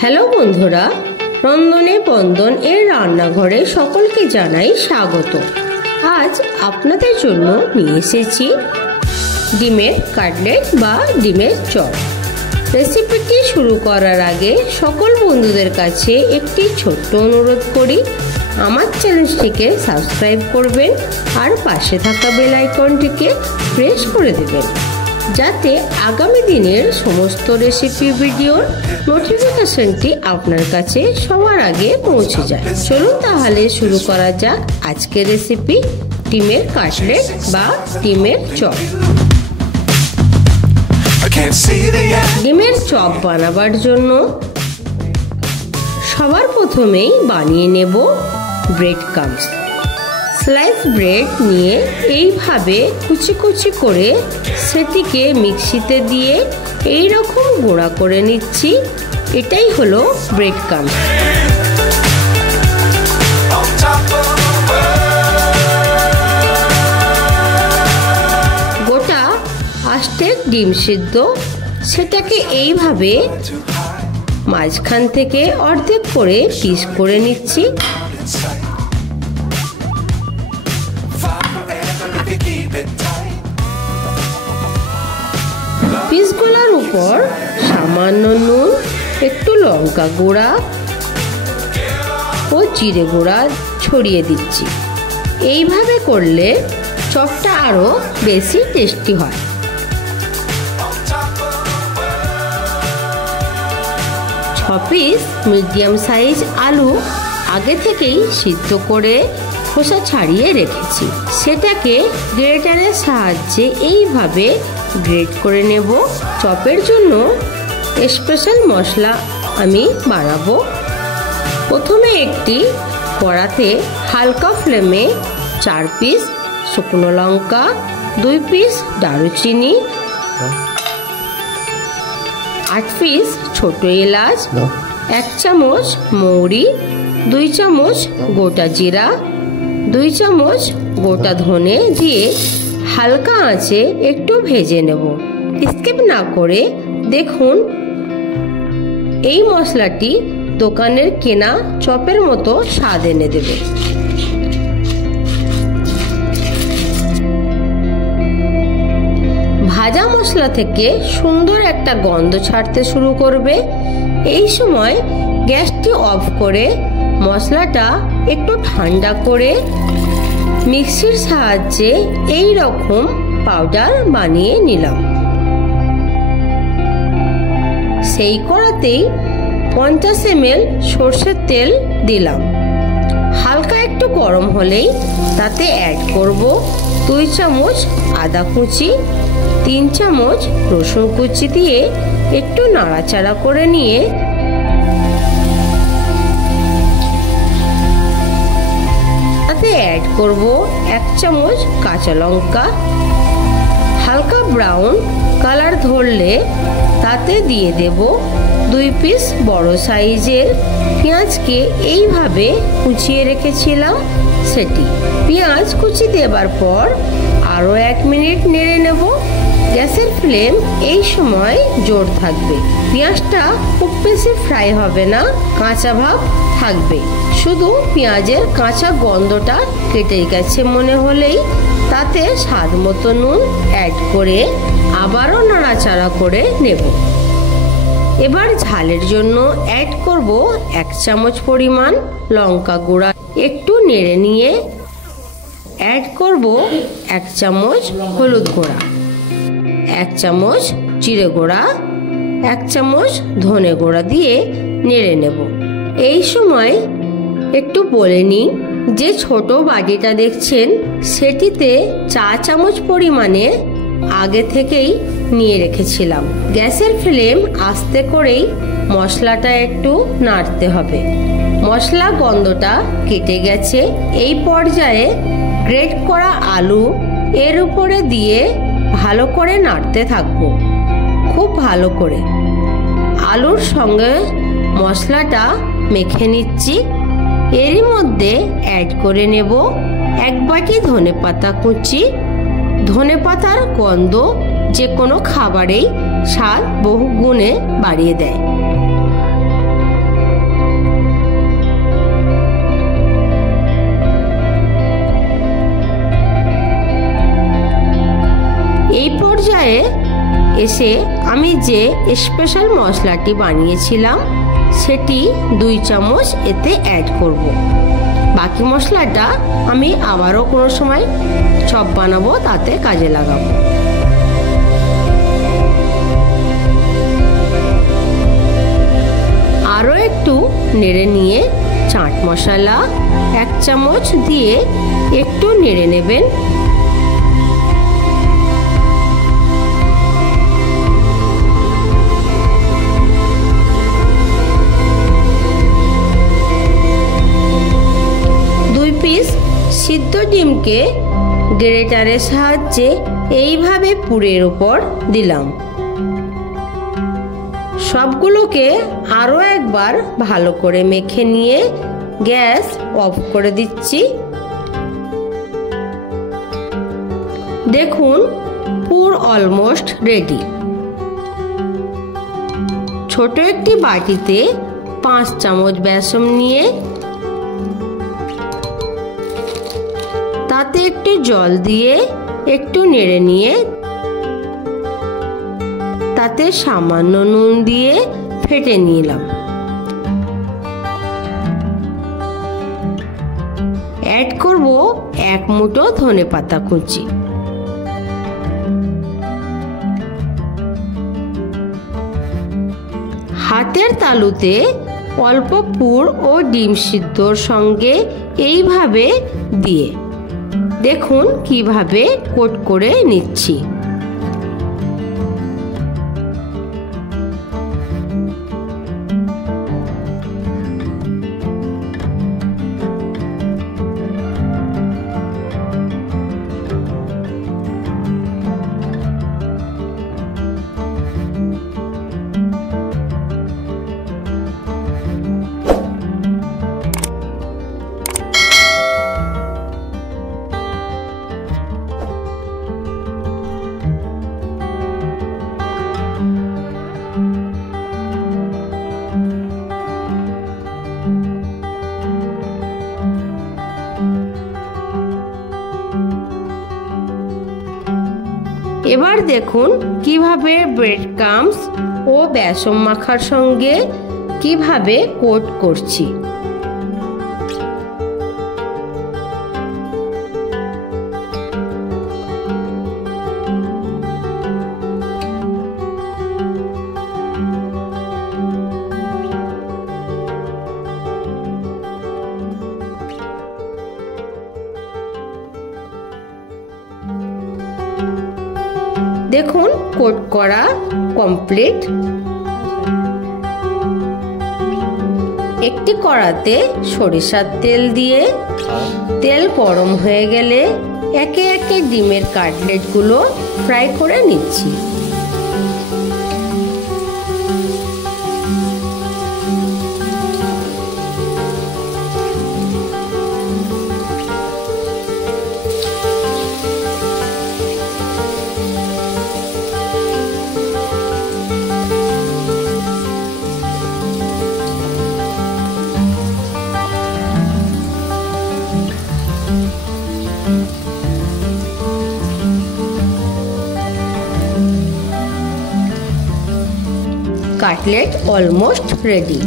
Hello বন্ধুরা, রন্ধনে বন্দন এর রান্নাঘরে সকলকে জানাই স্বাগত। আজ আপনাদের জন্য নিয়ে এসেছি ডিমের কাটলেট বা ডিমের চপ। রেসিপিটি শুরু করার আগে সকল বন্ধুদের কাছে একটি ছোট্ট অনুরোধ করি, আমার চ্যানেলটিকে সাবস্ক্রাইব করবেন আর পাশে থাকা বেল আইকনটিকে প্রেস করে দেবেন, যাতে আগামী দিনের সমস্ত রেসিপি ভিডিওর নোটিফিকেশনটি আপনার কাছে সবার আগে পৌঁছে যায়। চলুন তাহলে শুরু করা যাক আজকের রেসিপি ডিমের কাটলেট বা ডিমের চপ। ডিমের চপ বানাবার জন্য সবার প্রথমেই বানিয়ে নেব ব্রেড ক্রাম্বস। স্লাইস ব্রেড নিয়ে এইভাবে কুচি কুচি করে সেটিকে মিক্সিতে দিয়ে এই রকম গুঁড়া করে নিচ্ছি। এটাই হলো ব্রেড ক্রাম্বস। গোটা আস্তে ডিম সিদ্ধ, সেটাকে এইভাবে মাঝখান থেকে অর্ধেক করে পিস করে নিচ্ছি। পিসগুলোর উপর সামান্য নুন, একটু লঙ্কা গুঁড়া ও জিরে গুঁড়া ছড়িয়ে দিচ্ছি। এইভাবে করলে চপটা আরো বেশি টেস্টি হয়। ছ পিস মিডিয়াম সাইজ আলু আগে থেকেই সিদ্ধ করে খোসা ছাড়িয়ে রেখেছি, সেটাকে গ্রেটারের সাহায্যে এইভাবে গ্রেট করে নেব। চপের জন্য স্পেশাল মশলা আমি বানাবো। প্রথমে একটি কড়াতে হালকা ফ্লেমে 4 পিস শুকনো লঙ্কা, 2 পিস দারুচিনি, 8 পিস ছোট এলাচ, 1 চামচ মৌরি, 2 চামচ গোটা জিরা, 2 চামচ গোটা ধনে দিয়ে হালকা আঁচে একটু ভেজে নেব। স্কিপ না করে দেখুন, এই মশলাটি দোকানের কেনা চপের মতো স্বাদ এনে দেবে। ভাজা মশলা থেকে সুন্দর একটা গন্ধ ছাড়তে শুরু করবে। এই সময় গ্যাসটি অফ করে মশলাটা একটু ঠান্ডা করে মিক্সির সাহায্যে এই রকম পাউডার বানিয়ে নিলাম। সেই কড়াতেই 50 ml সরষের তেল দিলাম। হালকা একটু গরম হলেই তাতে অ্যাড করব 2 চামচ আদা কুচি, 3 চামচ রসুন কুচি দিয়ে একটু নাড়াচাড়া করে নিয়ে তাতে অ্যাড করব 1 চামচ কাঁচা লঙ্কা। হালকা ব্রাউন কালার ধরলে তাতে দিয়ে দেব 2 পিস বড় সাইজের পেঁয়াজকে এইভাবে কুচিয়ে রেখেছিলাম সেটি। পেঁয়াজ কুচি দেবার পর আরো 1 মিনিট নেড়ে নেব। গ্যাসের ফ্লেম এই সময় জোর থাকবে। পেঁয়াজটা খুব বেশি ফ্রাই হবে না, কাঁচা ভাব থাকবে। শুধু পেঁয়াজের কাঁচা গন্ধটা কেটে গেছে মনে হলেই তাতে স্বাদ মতো নুন অ্যাড করে আবারও নাড়াচাড়া করে নেব। এবার ঝালের জন্য অ্যাড করব 1 চামচ পরিমাণ লঙ্কা গুঁড়া। একটু নেড়ে নিয়ে অ্যাড করব 1 চামচ হলুদ গুঁড়া, 1 চামচ জিরে গুঁড়া, 1 চামচ ধনে গুঁড়া দিয়ে নেড়ে নেব। এই সময় একটু বলে নিই, যে ছোট বাটিটা দেখছেন সেটিতে 4 চামচ পরিমাণে আগে থেকেই নিয়ে রেখেছিলাম। গ্যাসের ফ্লেম আস্তে করেই মশলাটা একটু নাড়তে হবে। মশলা গন্ধটা কেটে গেছে। এই পর্যায়ে গ্রেট করা আলু এর উপরে দিয়ে ভালো করে নাড়তে থাকবো, খুব ভালো করে। আলুর সঙ্গে মশলাটা মেখে নিচ্ছি। এরই মধ্যে অ্যাড করে নেব 1 বাটি ধনেপাতা কুচি। ধনেপাতার গন্ধ যে কোনো খাবারেই স্বাদ বহু গুণে বাড়িয়ে দেয়। শেষে আমি যে স্পেশাল মশলাটি বানিয়েছিলাম সেটি 2 চামচ এতে অ্যাড করব। বাকি মশলাটা আমি আবারও কোনো সময় চপ বানাবো, তাতে কাজে লাগাবো। আরও একটু নেড়ে নিয়ে চাট মশলা 1 চামচ দিয়ে একটু নেড়ে নেবেন। সিদ্ধ ডিমকে গ্রেটারের সাহায্যে এইভাবে পুরের উপর দিলাম। সবগুলোকে আরও একবার ভালো করে মেখে নিয়ে গ্যাস অফ করে দিচ্ছি। দেখুন পুর অলমোস্ট রেডি। ছোট একটি বাটিতে 5 চামচ বেসন নিয়ে তাতে একটু জল দিয়ে একটু নেড়ে নিয়ে তাতে সামান্য নুন দিয়ে ফেটে নিলাম। অ্যাড করব 1 মুঠো ধনেপাতা কুচি। হাতের তালুতে অল্প পুর ও ডিম সিদ্ধর সঙ্গে এইভাবে দিয়ে দেখুন কিভাবে কোট করে নিচ্ছি। এবার দেখুন কিভাবে ব্রেড ক্রাম্বস ও বেসন মাখার সঙ্গে কিভাবে কোট করছি। দেখুন কোট করা কমপ্লিট। একটি কড়াতে সরিষার তেল দিয়ে তেল গরম হয়ে গেলে একে একে ডিমের কাটলেটগুলো ফ্রাই করে নিচ্ছি। Cutlet almost ready.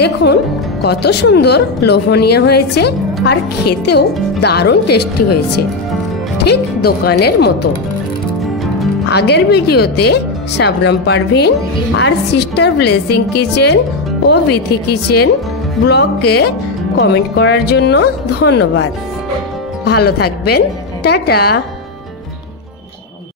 দেখুন কত সুন্দর লোভনীয় হয়েছে আর খেতেও দারুণ টেস্টি হয়েছে, ঠিক দোকানের মতো। আগের ভিডিওতে শাবনাম পারভিন আর সিস্টার ব্লেসিং কিচেন ও বিথি কিচেন ব্লগকে কমেন্ট করার জন্য ধন্যবাদ। ভালো থাকবেন, টাটা।